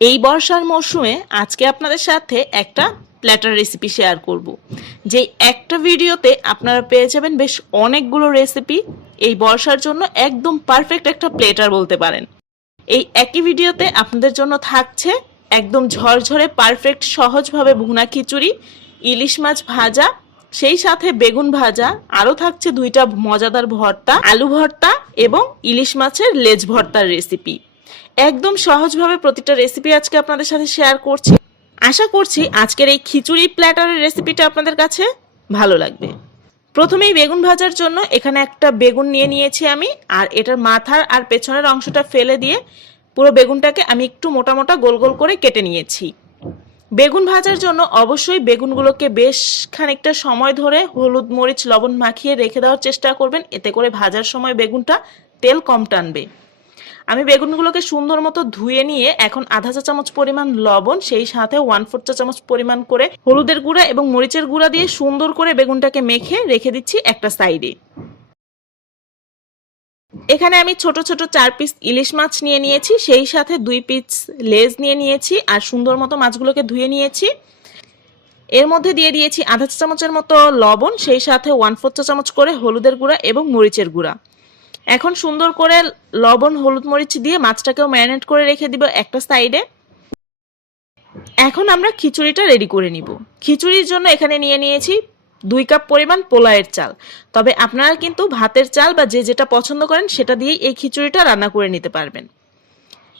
এই বর্ষার মরশুমে আজকে আপনাদের সাথে একটা প্ল্যাটার রেসিপি শেয়ার করব। যে একটা ভিডিওতে আপনারা পেয়ে যাবেন বেশ অনেকগুলো রেসিপি এই বর্ষার জন্য একদম পারফেক্ট একটা প্লেটার বলতে পারেন। এই একই ভিডিওতে আপনাদের জন্য থাকছে একদম ঝরঝরে পারফেক্ট সহজভাবে ভুনা খিচুড়ি, ইলিশ মাছ ভাজা, সেই সাথে বেগুন ভাজা, আরও থাকছে দুইটা মজাদার ভর্তা, আলু ভর্তা এবং ইলিশ মাছের লেজ ভর্তার রেসিপি একদম সহজভাবে প্রতিটা রেসিপি আজকে আপনাদের সাথে শেয়ার করছি। আশা করছি আজকের এই খিচুড়ি প্ল্যাটারের রেসিপিটা আপনাদের কাছে ভালো লাগবে। প্রথমেই বেগুন ভাজার জন্য এখানে একটা বেগুন নিয়ে নিয়েছি আমি, আর এটার মাথার আর পেছনের অংশটা ফেলে দিয়ে পুরো বেগুনটাকে আমি একটু মোটা মোটা গোল গোল করে কেটে নিয়েছি। বেগুন ভাজার জন্য অবশ্যই বেগুনগুলোকে বেশ খানিকটা সময় ধরে হলুদ, মরিচ, লবণ মাখিয়ে রেখে দেওয়ার চেষ্টা করবেন। এতে করে ভাজার সময় বেগুনটা তেল কম টানবে। আমি বেগুনগুলোকে সুন্দর মতো ধুয়ে নিয়ে এখন আধা চা চামচ পরিমাণ লবণ, সেই সাথে ওয়ান ফোর চা চামচ পরিমাণ করে হলুদের গুঁড়া এবং মরিচের গুঁড়া দিয়ে সুন্দর করে বেগুনটাকে মেখে রেখে দিচ্ছি একটা সাইডে। এখানে আমি ছোট ছোট চার পিস ইলিশ মাছ নিয়ে নিয়েছি, সেই সাথে দুই পিস লেজ নিয়ে নিয়েছি আর সুন্দর মতো মাছগুলোকে ধুয়ে নিয়েছি। এর মধ্যে দিয়ে দিয়েছি আধা চা চামচের মতো লবণ, সেই সাথে ওয়ান ফোর চা চামচ করে হলুদের গুঁড়া এবং মরিচের গুঁড়া। এখন সুন্দর করে লবণ, হলুদ মরিচ দিয়ে মাছটাকেও ম্যারিনেট করে রেখে দিব একটা সাইডে। এখন আমরা খিচুড়িটা রেডি করে নিব। খিচুড়ির জন্য এখানে নিয়ে নিয়েছি দুই কাপ পরিমাণ পোলায়ের চাল। তবে আপনারা কিন্তু ভাতের চাল বা যে যেটা পছন্দ করেন সেটা দিয়েই এই খিচুড়িটা রান্না করে নিতে পারবেন।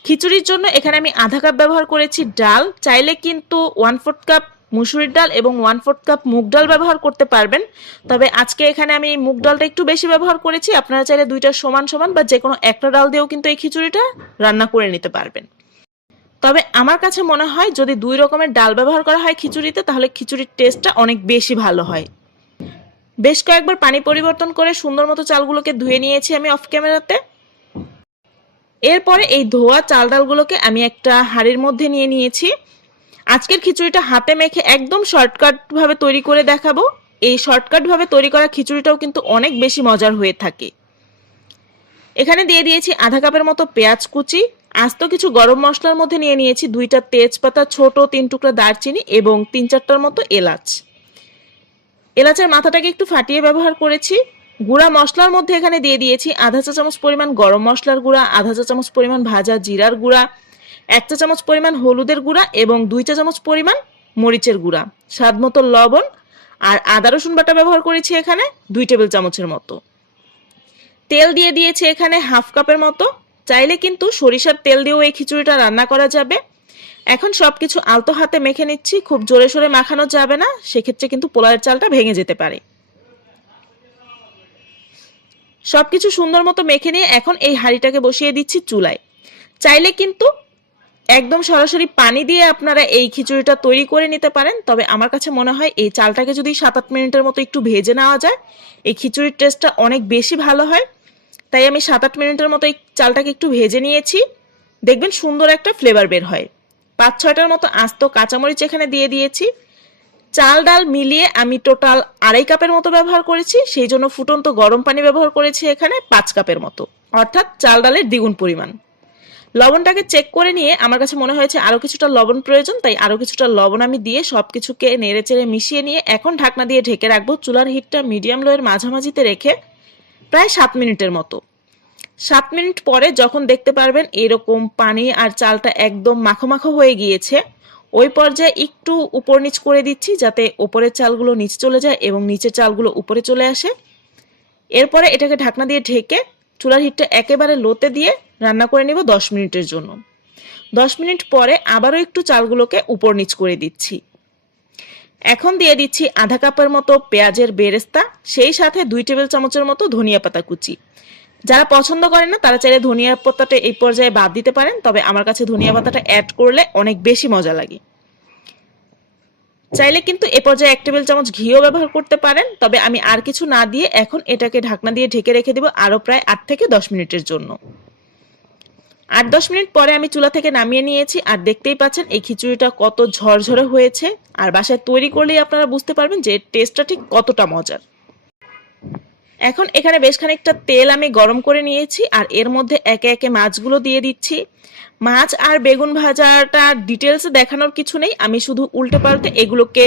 খিচুড়ির জন্য এখানে আমি আধা কাপ ব্যবহার করেছি ডাল। চাইলে কিন্তু ওয়ান ফোর্থ কাপ মুসুরির ডাল এবং ওয়ান ফোর্থ কাপ মুগ ডাল ব্যবহার করতে পারবেন। তবে আজকে এখানে আমি এই মুগ ডালটা একটু বেশি ব্যবহার করেছি। আপনারা চাইলে দুইটা সমান সমান বা যে কোনো একটা ডাল দিয়েও কিন্তু এই খিচুড়িটা রান্না করে নিতে পারবেন। তবে আমার কাছে মনে হয় যদি দুই রকমের ডাল ব্যবহার করা হয় খিচুড়িতে, তাহলে খিচুড়ির টেস্টটা অনেক বেশি ভালো হয়। বেশ কয়েকবার পানি পরিবর্তন করে সুন্দর মতো চালগুলোকে ধুয়ে নিয়েছি আমি অফ ক্যামেরাতে এরপরে এই ধোয়া চাল ডালগুলোকে আমি একটা হাঁড়ির মধ্যে নিয়ে নিয়েছি। আজকের খিচুড়িটা হাতে মেখে একদম শর্টকাট ভাবে তৈরি করে দেখাবো। এই শর্টকাট ভাবে তৈরি করা খিচুড়িটাও কিন্তু অনেক বেশি মজার হয়ে থাকে। এখানে দিয়ে দিয়েছি আধা কাপের মতো পেঁয়াজ কুচি, আস্ত কিছু গরম মশলার মধ্যে নিয়ে নিয়েছি দুইটা তেজপাতা, ছোট তিন টুকরা দারচিনি এবং তিন চারটার মতো এলাচ। এলাচের মাথাটাকে একটু ফাটিয়ে ব্যবহার করেছি। গুঁড়া মশলার মধ্যে এখানে দিয়ে দিয়েছি আধা চা চামচ পরিমাণ গরম মশলার গুঁড়া, আধা চা চামচ পরিমাণ ভাজা জিরার গুঁড়া এক চা চামচ পরিমাণ হলুদের গুঁড়া এবং দুই চা চামচ পরিমাণ মরিচের গুঁড়া। স্বাদ মতো লবণ আর আদা, রসুন বাটা ব্যবহার করেছি এখানে দুই টেবিল চামচের মতো। তেল দিয়ে দিয়েছি এখানে হাফ কাপের মতো। চাইলে কিন্তু সরিষার তেল দিয়েও এই খিচুড়িটা রান্না করা যাবে। এখন সব কিছু আলতো হাতে মেখে নিচ্ছি, খুব জোরে সোরে মাখানো যাবে না, সেক্ষেত্রে কিন্তু পোলাওয়ের চালটা ভেঙে যেতে পারে। সবকিছু সুন্দর মতো মেখে নিয়ে এখন এই হাঁড়িটাকে বসিয়ে দিচ্ছি চুলায়। চাইলে কিন্তু একদম সরাসরি পানি দিয়ে আপনারা এই খিচুড়িটা তৈরি করে নিতে পারেন। তবে আমার কাছে মনে হয় এই চালটাকে যদি সাত আট মিনিটের মতো একটু ভেজে নেওয়া যায়, এই খিচুড়ির টেস্টটা অনেক বেশি ভালো হয়। তাই আমি সাত আট মিনিটের মতো এই চালটাকে একটু ভেজে নিয়েছি। দেখবেন সুন্দর একটা ফ্লেভার বের হয়। পাঁচ ছয়টার মতো আস্ত কাঁচামরিচ এখানে দিয়ে দিয়েছি। চাল, ডাল মিলিয়ে আমি টোটাল আড়াই কাপের মতো ব্যবহার করেছি। সেই জন্য ফুটন্ত গরম পানি ব্যবহার করেছি এখানে পাঁচ কাপের মতো। অর্থাৎ চাল, ডালের দ্বিগুণ পরিমাণ। লবণটাকে চেক করে নিয়ে আমার কাছে মনে হয়েছে আরও কিছুটা লবণ প্রয়োজন, তাই আরও কিছুটা লবণ আমি দিয়ে সব কিছুকে নেড়ে চেড়ে মিশিয়ে নিয়ে এখন ঢাকনা দিয়ে ঢেকে রাখব চুলার হিটটা মিডিয়াম লোয়ের মাঝামাঝিতে রেখে প্রায় সাত মিনিটের মতো। সাত মিনিট পরে যখন দেখতে পারবেন এরকম পানি আর চালটা একদম মাখো মাখো হয়ে গিয়েছে, ওই পর্যায়ে একটু উপর নিচ করে দিচ্ছি যাতে ওপরের চালগুলো নিচ চলে যায় এবং নিচের চালগুলো উপরে চলে আসে। এরপরে এটাকে ঢাকনা দিয়ে ঢেকে চুলার হিটটা একেবারে লোতে দিয়ে রান্না করে নিব দশ মিনিটের জন্য। দশ মিনিট পরে আবারও একটু চালগুলোকে উপর নিচ করে দিচ্ছি। এখন দিয়ে দিচ্ছি আধা কাপের মতো পেঁয়াজের বেরেস্তা, সেই সাথে দুই টেবিল চামচের মতো ধনিয়া পাতা কুচি। যারা পছন্দ করেন না, তারা চাইলে ধনিয়া পাতাটা এই পর্যায়ে বাদ দিতে পারেন, তবে আমার কাছে ধনিয়া পাতাটা অ্যাড করলে অনেক বেশি মজা লাগে। চাইলে কিন্তু এ পর্যায়ে এক টেবিল চামচ ঘিও ব্যবহার করতে পারেন, তবে আমি আর কিছু না দিয়ে এখন এটাকে ঢাকনা দিয়ে ঢেকে রেখে দিব আরও প্রায় আট থেকে দশ মিনিটের জন্য। আট দশ মিনিট পরে আমি চুলা থেকে নামিয়ে নিয়েছি, আর দেখতেই পাচ্ছেন এই খিচুড়িটা কত ঝরঝরে হয়েছে। আর বাসায় তৈরি করলেই আপনারা বুঝতে পারবেন যে টেস্টটা ঠিক কতটা মজার। এখন এখানে বেশ খানিকটা তেল আমি গরম করে নিয়েছি, আর এর মধ্যে একে একে মাছগুলো দিয়ে দিচ্ছি। মাছ আর বেগুন ভাজাটা ডিটেলসে দেখানোর কিছু নেই, আমি শুধু উল্টে পাল্টে এগুলোকে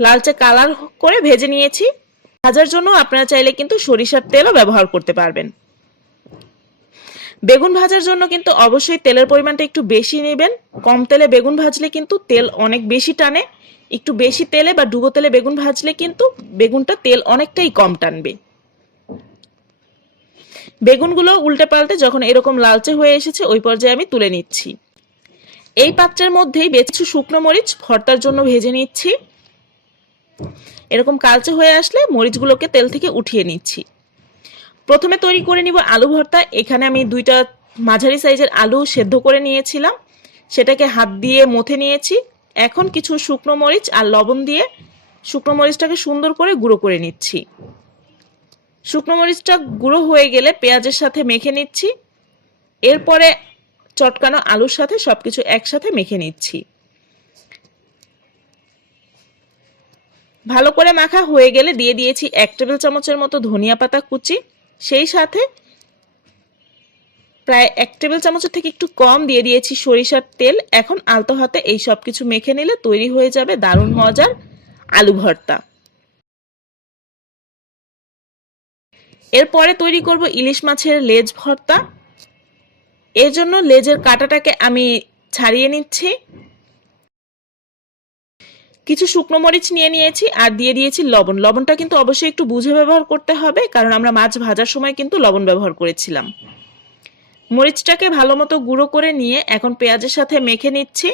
লালচে কালার করে ভেজে নিয়েছি। ভাজার জন্য আপনারা চাইলে কিন্তু সরিষার তেলও ব্যবহার করতে পারবেন। বেগুন ভাজার জন্য কিন্তু অবশ্যই তেলের পরিমাণটা একটু বেশি নেবেন। কম তেলে বেগুন ভাজলে কিন্তু তেল অনেক বেশি টানে। একটু বেশি তেলে বা ডুবো তেলে বেগুন ভাজলে কিন্তু বেগুনটা তেল অনেকটাই কম টানবে। বেগুনগুলো উল্টে পাল্টে যখন এরকম লালচে হয়ে এসেছে, ওই পর্যায়ে আমি তুলে নিচ্ছি। এই পাত্রের মধ্যেই বেশ কিছু শুকনো মরিচ ভর্তার জন্য ভেজে নিচ্ছি। এরকম কালচে হয়ে আসলে মরিচগুলোকে তেল থেকে উঠিয়ে নিচ্ছি। প্রথমে তৈরি করে নিব আলু ভর্তা। এখানে আমি দুইটা মাঝারি সাইজের আলু সেদ্ধ করে নিয়েছিলাম। সেটাকে হাত দিয়ে মথে নিয়েছি। এখন কিছু শুকনো মরিচ আর লবণ দিয়ে শুকনো মরিচটাকে সুন্দর করে গুঁড়ো করে নিচ্ছি। শুকনো মরিচটা গুঁড়ো হয়ে গেলে পেঁয়াজের সাথে মেখে নিচ্ছি। এরপরে চটকানো আলুর সাথে সবকিছু একসাথে মেখে নিচ্ছি। ভালো করে মাখা হয়ে গেলে দিয়ে দিয়েছি এক টেবিল চামচের মতো ধনিয়া পাতা কুচি। সেই সাথে প্রায় এক টেবিল চামচের থেকে একটু কম দিয়ে দিয়েছি সরিষার তেল। এখন আলতো হাতে এই সব কিছু মেখে নিলে তৈরি হয়ে যাবে দারুণ মজার আলু ভর্তা। এরপরে তৈরি করব ইলিশ মাছের লেজ ভর্তা। এর জন্য লেজের কাঁটাটাকে আমি ছাড়িয়ে নিচ্ছি। কিছু শুকনো মরিচ নিয়ে নিয়েছি আর দিয়ে দিয়েছি লবণ। লবণটা কিন্তু অবশ্যই একটু বুঝে ব্যবহার করতে হবে, কারণ আমরা মাছ ভাজার সময় কিন্তু লবণ ব্যবহার করেছিলাম। মরিচটাকে ভালো মতো গুঁড়ো করে নিয়ে এখন পেঁয়াজের সাথে মেখে নিচ্ছি।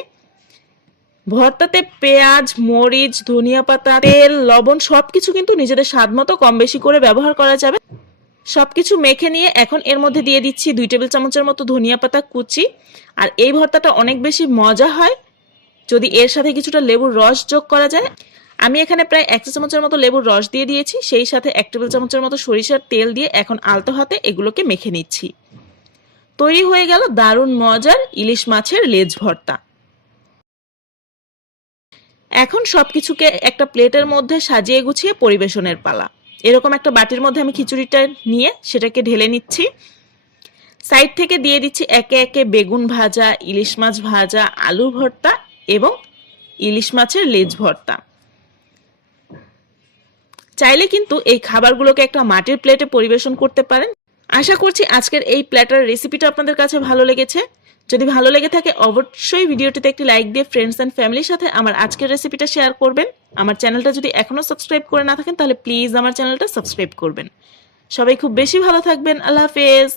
ভর্তাতে পেঁয়াজ, মরিচ, ধনিয়া পাতা, তেল, লবণ সবকিছু কিন্তু নিজেদের স্বাদ মতো কম বেশি করে ব্যবহার করা যাবে। সবকিছু মেখে নিয়ে এখন এর মধ্যে দিয়ে দিচ্ছি দুই টেবিল চামচের মতো ধনিয়া পাতা কুচি। আর এই ভর্তাটা অনেক বেশি মজা হয়। যদি এর সাথে কিছুটা লেবুর রস যোগ করা যায়, আমি এখানে প্রায় এক চামচের মতো লেবুর রস দিয়ে দিয়েছি, সেই সাথে এক টেবিল চামচের মতো সরিষার তেল দিয়ে এখন আলতো হাতে এগুলোকে মেখে নিচ্ছি। তৈরি হয়ে গেল দারুণ মজার ইলিশ মাছের লেজ ভর্তা। এখন সব কিছুকে একটা প্লেটের মধ্যে সাজিয়ে গুছিয়ে পরিবেশনের পালা। এরকম একটা বাটির মধ্যে আমি খিচুড়িটা নিয়ে সেটাকে ঢেলে নিচ্ছি। সাইড থেকে দিয়ে দিচ্ছি একে একে বেগুন ভাজা, ইলিশ মাছ ভাজা, আলু ভর্তা এবং ইলিশ মাছের লেজ ভর্তা। চাইলে কিন্তু এই খাবারগুলোকে একটা মাটির প্লেটে পরিবেশন করতে পারেন। আশা করছি আজকের এই প্ল্যাটার রেসিপিটা আপনাদের কাছে ভালো লেগেছে। যদি ভালো লেগে থাকে, অবশ্যই ভিডিওটিতে একটি লাইক দিয়ে ফ্রেন্ডস অ্যান্ড ফ্যামিলির সাথে আমার আজকের রেসিপিটা শেয়ার করবেন। আমার চ্যানেলটা যদি এখনও সাবস্ক্রাইব করে না থাকেন, তাহলে প্লিজ আমার চ্যানেলটা সাবস্ক্রাইব করবেন। সবাই খুব বেশি ভালো থাকবেন। আল্লাহ হাফেজ।